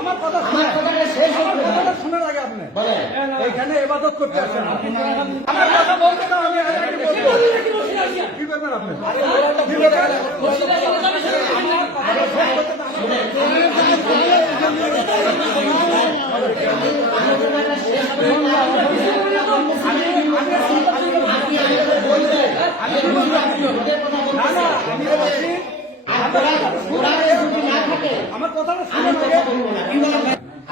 আমার কথা শোনার আগে আপনি এখানে ইবাদত করতে আসেন। আমার কথা বলতে দাও, আমি কি করবেন আপনি? আমার কথাটা শুনে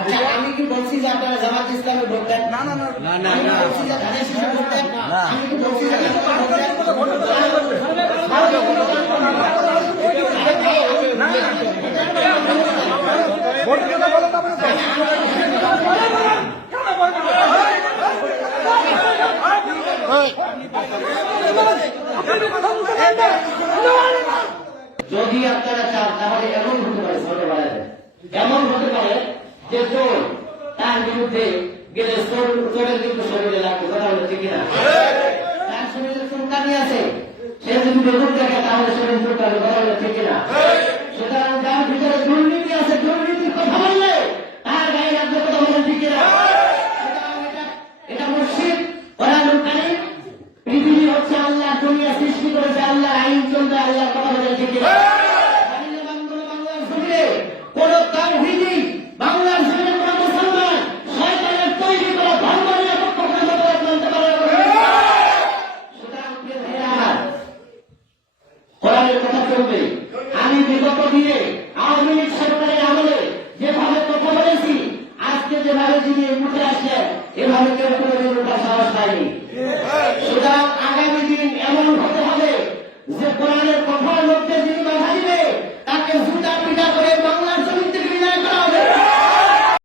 আচ্ছা, আমি কি বলছি যে আপনারা জামাত ইসলামে ভোট দেন? না না না না, আমি বলছি যে ধানের শীষে ভোট দেন? আমি কি বলছি যে যদি আপনারা চান তাহলে এমন হতে পারে, ছোটবেলায় এমন হতে পারে যে চোর তার বিরুদ্ধে গেলে চোরের কিন্তু শরীরে লাগবে, কথা বলে ঠিক না? তার শরীরে চুলকানি আছে, সে যদি বেগুন দেখে তাহলে শরীরে চুলকানি, কথা